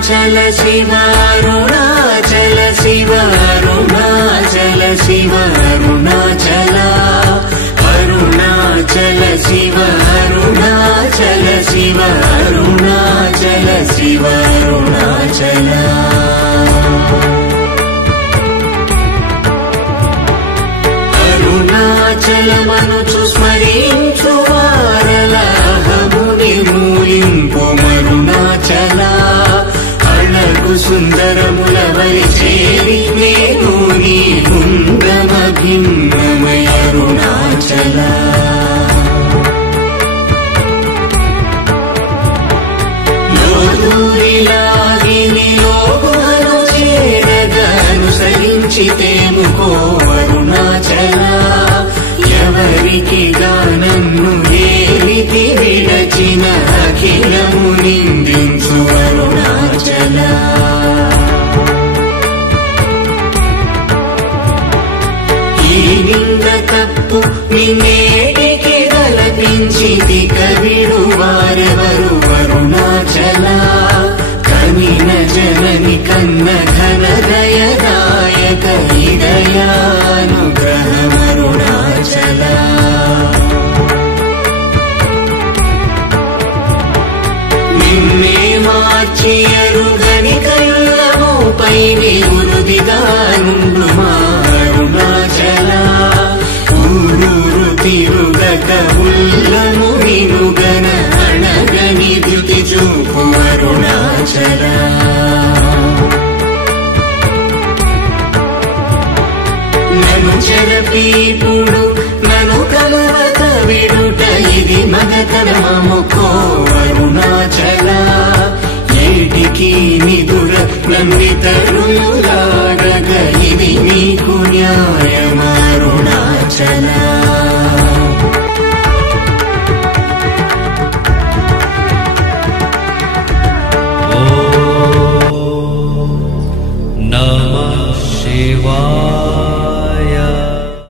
అరుణాచల శివ అరుణాచల శివ అరుణాచల శివ అరుణాచల అరుణాచల శివ అరుణాచల శివ అరుణాచల శివ అరుణాచల అరుణాచలమనుచు స్మరించు వారలహము నిర్మూలింపు మరుణాచల అళగు సుందరముల వలి చేరి నేను నీ గుండమ భిన్నమై అరుణాచల లోదూరిలాగిని లోగుహను చేరగనుసరించితేముకో అరుణాచల ఎవరికి గానన్ను ఏలితి విడచిన అఖిలము నిందించు అరుణాచల ఈ నింద తప్పు నిన్నేటికి గలపించితి కవిడు వారెవరు అరుణాచల కనిన జనని కన్న ఘన దయదాయక హృదయానుగ్రహమరుణాచల నిన్నే మార్చి ఎరుగని కళ్ళముపై నిగురుదిగా నుండు మా అరుణాచల ఊరూరు తిరుగక ఉల్లము వినుగన అణగని దుతి చూపు అరుణాచల నన్ను చెరపీపుడు నన్ను కలవక విడుట ఇది మగతరమముకో అరుణాచల ఏటికి నిదుర నందితరులా